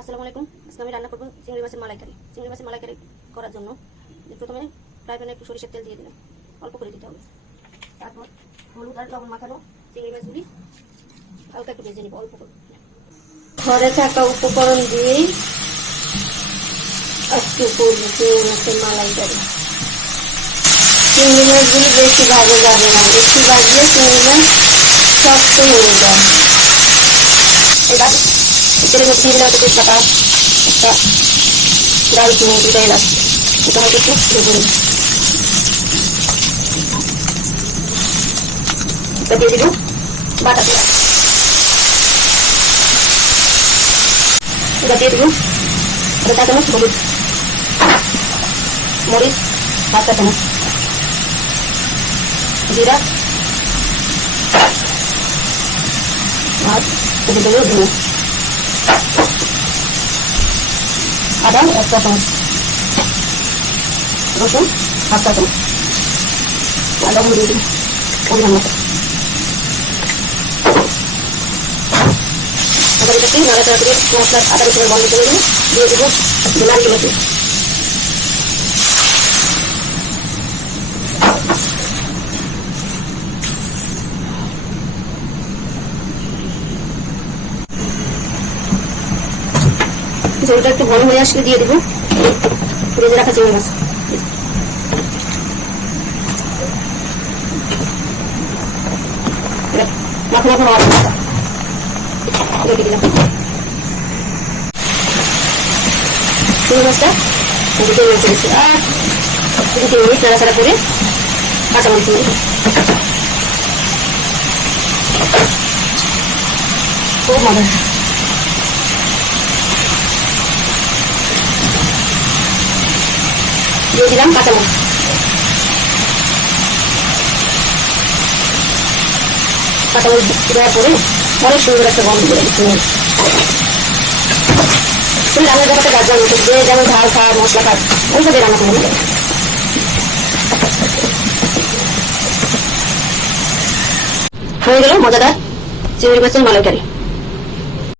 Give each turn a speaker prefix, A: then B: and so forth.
A: আসসালামু আলাইকুম। আজকে আমি রান্না করব চিংড়ি মাছের মালাইকারি। চিংড়ি মাছের মালাইকারি করার জন্য প্রথমে ফ্রাই প্যানে একটু সরিষার তেল দিয়ে দিলাম। অল্প করে দিতে হবে। তারপর হলুদ আর লবণ মাখানো চিংড়ি মাছগুলি হালকা একটু ভেজে নিব, অল্প করে। ঘরে থাকা উপকরণ দিয়েই আজকে করব চিংড়ি মাছের মালাইকারি। চিংড়ি মাছগুলি বেশি ভাজা যাবে না। বেশি ভাজলে চিংড়ি মাছ শক্তই হয়ে যায় এবার তেলের মধ্যে দিয়ে দিলাম একটা তেজপাতা একটা দারুচিনি দুটা এলাচ এটা হয়তো একটু ভেজে নিই এটা দিয়ে দিব বাটা পেঁয়াজ এটা দিয়ে দিব এটা চামচ হলুদ মরিচ হাফ চা জিরা আর এটা দেবো ধনে আদা, এক চামচ রসুন, হাফ চা চামচ। আর লবণ দিয়ে পরিমাণ মতো। নাড়াচাড়া করে মশলার আদা রসুনের বন্ধ করে দিয়ে দিয়ে দেবো নারকেল ঝোলটা একটু ঘন হয়ে আসলে দিয়ে দেবো। ভেজে রাখা চিংড়ি মাছ চিংড়ি মাছটা দুটো আর করে খুব মজা। দিয়ে দিলাম কাঁচামরিচ কাঁচামরিচ দেওয়ার পরে অনেক সুন্দর একটা গন্ধ তুমি রান্নার ব্যাপারটা গাছ মতো যে যেমন ঝাল খাওয়া, মশলা খায় ওইভাবে রান্না করে হয়ে গেল মজাদার চিংড়ি মাছের মালাইকারি।